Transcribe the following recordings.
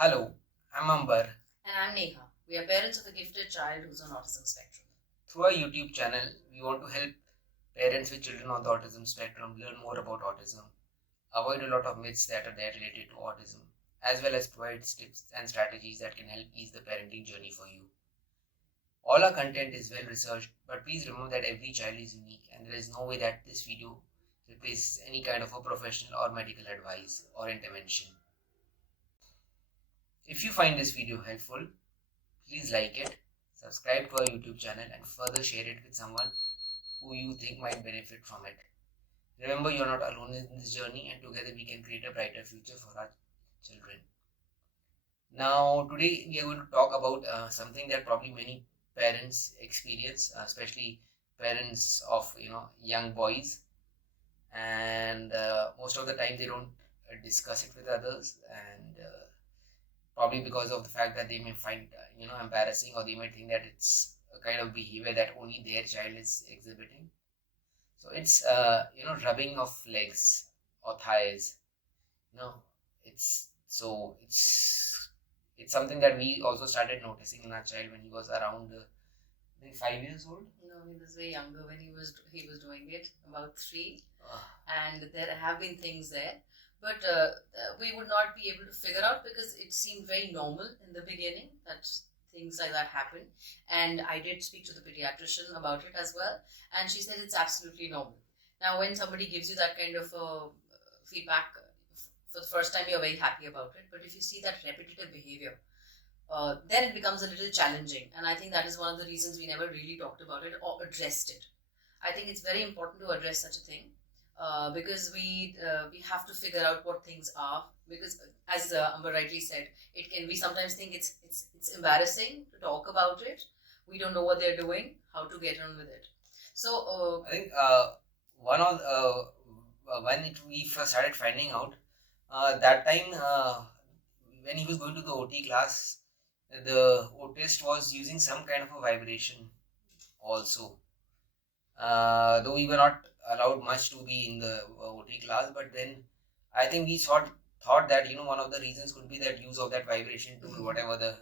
Hello, I'm Amber. And I'm Neha. We are parents of a gifted child who's on autism spectrum. Through our YouTube channel, we want to help parents with children on the autism spectrum learn more about autism, avoid a lot of myths that are there related to autism, as well as provide tips and strategies that can help ease the parenting journey for you. All our content is well researched, but please remember that every child is unique and there is no way that this video replaces any kind of a professional or medical advice or intervention. If you find this video helpful, please like it, subscribe to our YouTube channel, and further share it with someone who you think might benefit from it. Remember, you're not alone in this journey, and together we can create a brighter future for our children. Now, today we are going to talk about something that probably many parents experience, especially parents of young boys, and most of the time they don't discuss it with others, and probably because of the fact that they may find embarrassing, or they may think that it's a kind of behavior that only their child is exhibiting. So it's rubbing of legs or thighs. you know it's something that we also started noticing in our child when he was around I think 5 years old. No, he was way younger when he was doing it, about 3. And there have been things there, but we would not be able to figure out because it seemed very normal in the beginning that things like that happen. And I did speak to the pediatrician about it as well, and she said it's absolutely normal. Now, when somebody gives you that kind of feedback for the first time, you're very happy about it. But if you see that repetitive behavior, then it becomes a little challenging. And I think that is one of the reasons we never really talked about it or addressed it. I think it's very important to address such a thing because we have to figure out what things are. Because as Amber rightly said, we sometimes think it's embarrassing to talk about it. We don't know what they're doing, how to get on with it. So I think one of we first started finding out that time when he was going to the OT class, the autist was using some kind of a vibration also. Though we were not allowed much to be in the OT class, but then I think we thought that one of the reasons could be that use of that vibration tool, whatever the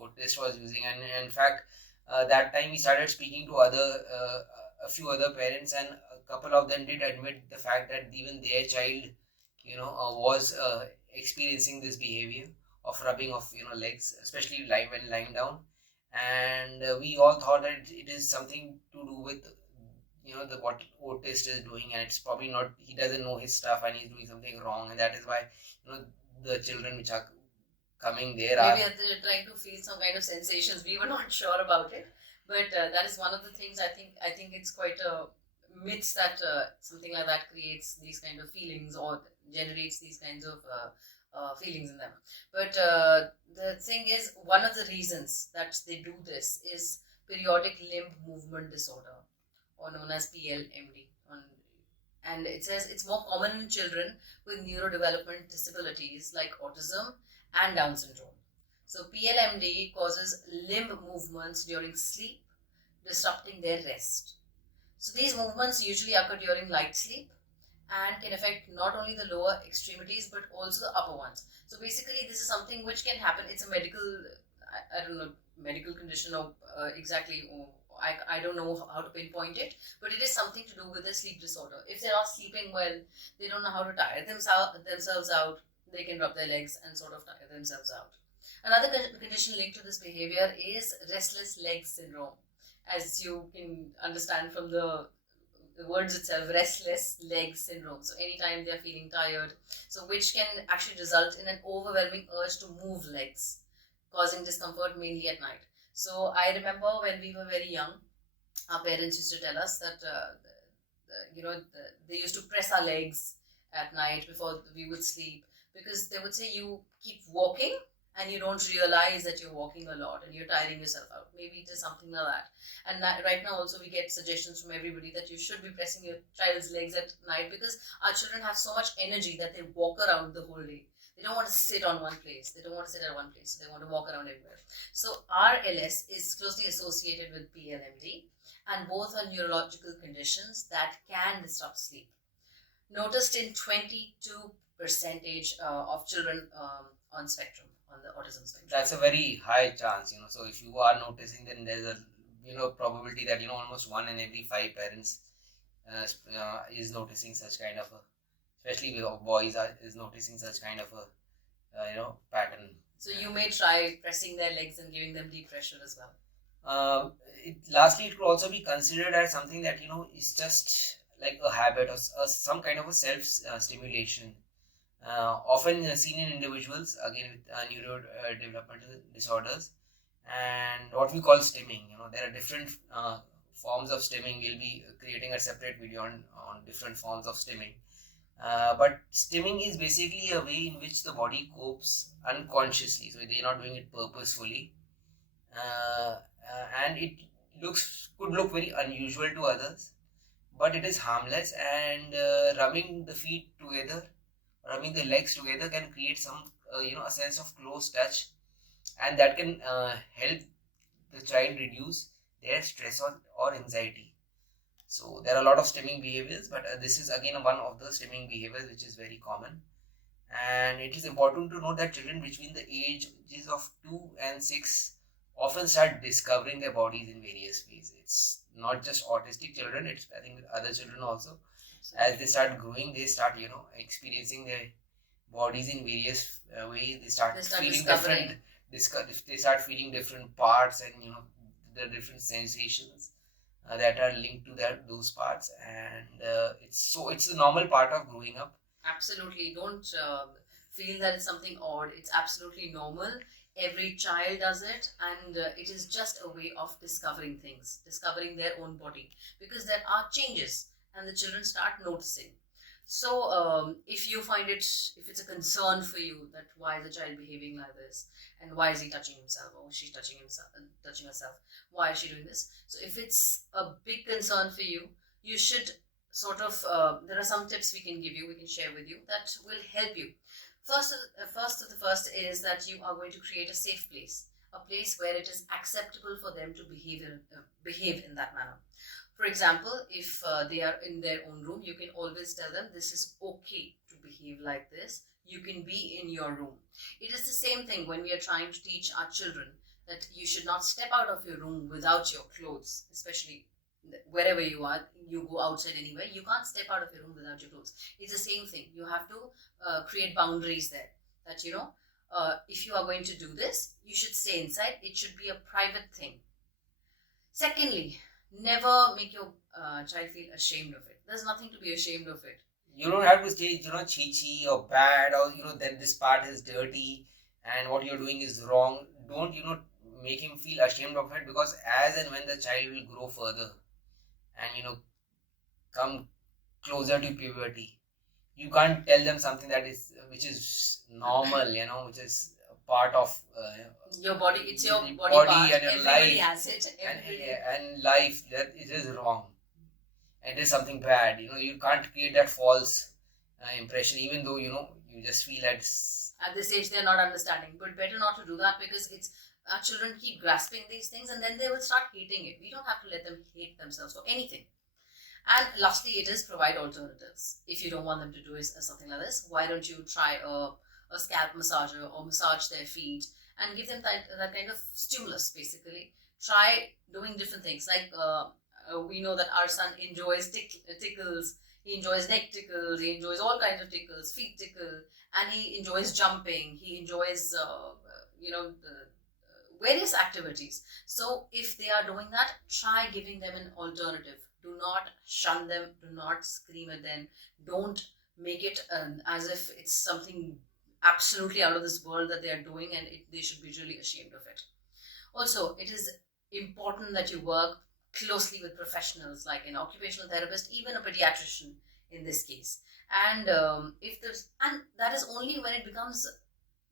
autist was using. And in fact, that time we started speaking to a few other parents, and a couple of them did admit the fact that even their child was experiencing this behavior of rubbing of legs, especially when lying down. And we all thought that it is something to do with the what autist is doing, and it's probably not, he doesn't know his stuff and he's doing something wrong, and that is why the children which are coming there maybe they're trying to feel some kind of sensations. We were not sure about it, but that is one of the things. I think it's quite a myth that something like that creates these kind of feelings or generates these kinds of feelings in them. But the thing is, one of the reasons that they do this is periodic limb movement disorder, or known as PLMD. And it says it's more common in children with neurodevelopment disabilities like autism and Down syndrome. So PLMD causes limb movements during sleep, disrupting their rest. So these movements usually occur during light sleep and can affect not only the lower extremities but also the upper ones. So basically this is something which can happen. It's a medical, I don't know, medical condition or exactly, I don't know how to pinpoint it, but it is something to do with the sleep disorder. If they're not sleeping well, they don't know how to tire themselves out, they can rub their legs and sort of tire themselves out. Another condition linked to this behavior is restless leg syndrome. As you can understand from the words itself, restless leg syndrome. So anytime they're feeling tired, so which can actually result in an overwhelming urge to move legs, causing discomfort mainly at night. So I remember when we were very young, our parents used to tell us that they used to press our legs at night before we would sleep, because they would say you keep walking and you don't realize that you're walking a lot and you're tiring yourself out. Maybe it is something like that. And right now also we get suggestions from everybody that you should be pressing your child's legs at night, because our children have so much energy that they walk around the whole day. They don't want to sit on one place. They don't want to sit at one place. So they want to walk around everywhere. So RLS is closely associated with PLMD, and both are neurological conditions that can disrupt sleep. Noticed in 22% of children on spectrum, on the autism spectrum. That's a very high chance, so if you are noticing, then there's a probability that almost 1 in every 5 parents is noticing such kind of a, especially with boys is noticing such kind of a pattern. So you may try pressing their legs and giving them deep pressure as well. Lastly, it could also be considered as something that is just like a habit or some kind of a self stimulation, often seen in individuals again with neurodevelopmental disorders and what we call stimming. There are different forms of stimming. We'll be creating a separate video on different forms of stimming. But stimming is basically a way in which the body copes unconsciously, so they're not doing it purposefully, and it could look very unusual to others, but it is harmless. And rubbing the feet together, rubbing the legs together can create some a sense of close touch, and that can help the child reduce their stress or anxiety. So there are a lot of stimming behaviors, but this is again one of the stimming behaviors which is very common. And it is important to note that children between the ages of 2 and 6 often start discovering their bodies in various ways. It's not just autistic children, it's I think with other children also. As they start growing, they start experiencing their bodies in various ways. They start feeling different. They start feeling different parts and the different sensations that are linked to those parts, and it's a normal part of growing up. Absolutely, don't feel that it's something odd. It's absolutely normal. Every child does it, and it is just a way of discovering things, discovering their own body, because there are changes and the children start noticing. So if you find it, if it's a concern for you that why is the child behaving like this, and why is he touching himself or she's touching herself, why is she doing this? So if it's a big concern for you, you should sort of, there are some tips we can give you, we can share with you that will help you. First is that you are going to create a safe place, a place where it is acceptable for them to behave in that manner. For example, if they are in their own room, you can always tell them this is okay to behave like this. You can be in your room. It is the same thing when we are trying to teach our children that you should not step out of your room without your clothes, especially wherever you are. You go outside anywhere, you can't step out of your room without your clothes. It's the same thing. You have to create boundaries there, that if you are going to do this, you should stay inside. It should be a private thing. Secondly, never make your child feel ashamed of it. There's nothing to be ashamed of it. You don't have to say chi or bad, or then this part is dirty and what you're doing is wrong. Don't make him feel ashamed of it, because as and when the child will grow further and come closer to puberty, you can't tell them something which is normal, which is a part of your body. It's your body part. And your everybody life has it. and life, that it is wrong. It is something bad. You can't create that false impression, even though you just feel that at this age they're not understanding. But better not to do that, because it's children keep grasping these things and then they will start hating it. We don't have to let them hate themselves for anything. And lastly, it is provide alternatives. If you don't want them to do something like this, why don't you try a scalp massager or massage their feet and give them that kind of stimulus, basically. Try doing different things. Like we know that our son enjoys tickles. He enjoys neck tickles. He enjoys all kinds of tickles, feet tickle, and he enjoys jumping. He enjoys, various activities. So if they are doing that, try giving them an alternative. Do not shun them. Do not scream at them. Don't make it as if it's something absolutely out of this world that they are doing, and they should be really ashamed of it. Also, it is important that you work closely with professionals like an occupational therapist, even a pediatrician in this case. And and that is only when it becomes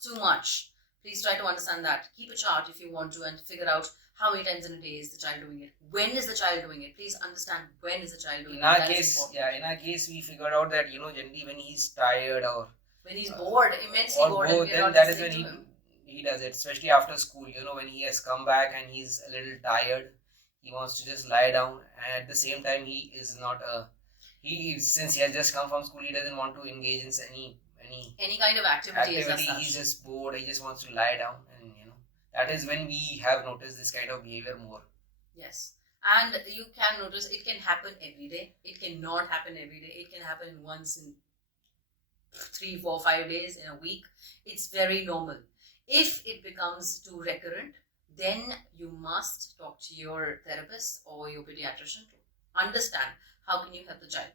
too much. Please try to understand that. Keep a chart if you want to, and figure out how many times in a day is the child doing it. When is the child doing it? Please understand when is the child doing it. In our case, we figured out that generally when he's tired or when he's bored, immensely bored, and then that is when he does it. Especially after school, when he has come back and he's a little tired, he wants to just lie down. And at the same time, he is not since he has just come from school, he doesn't want to engage in any kind of activity is as activity, he's such. just bored, he just wants to lie down, and that is when we have noticed this kind of behavior more. Yes. And you can notice it can happen every day. It cannot happen every day. It can happen once in 3, 4, 5 days in a week. It's very normal. If it becomes too recurrent, then you must talk to your therapist or your pediatrician to understand how can you help the child.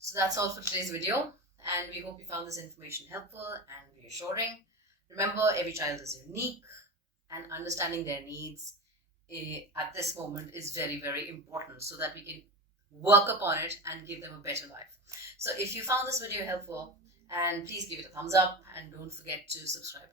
So that's all for today's video, and we hope you found this information helpful and reassuring. Remember, every child is unique, and understanding their needs at this moment is very, very important so that we can work upon it and give them a better life. So if you found this video helpful, and please give it a thumbs up, and don't forget to subscribe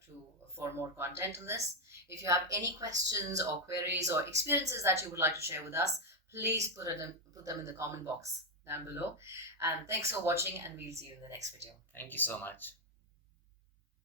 for more content on this. If you have any questions or queries or experiences that you would like to share with us, please put them in the comment box down below. And thanks for watching, and we'll see you in the next video. Thank you so much.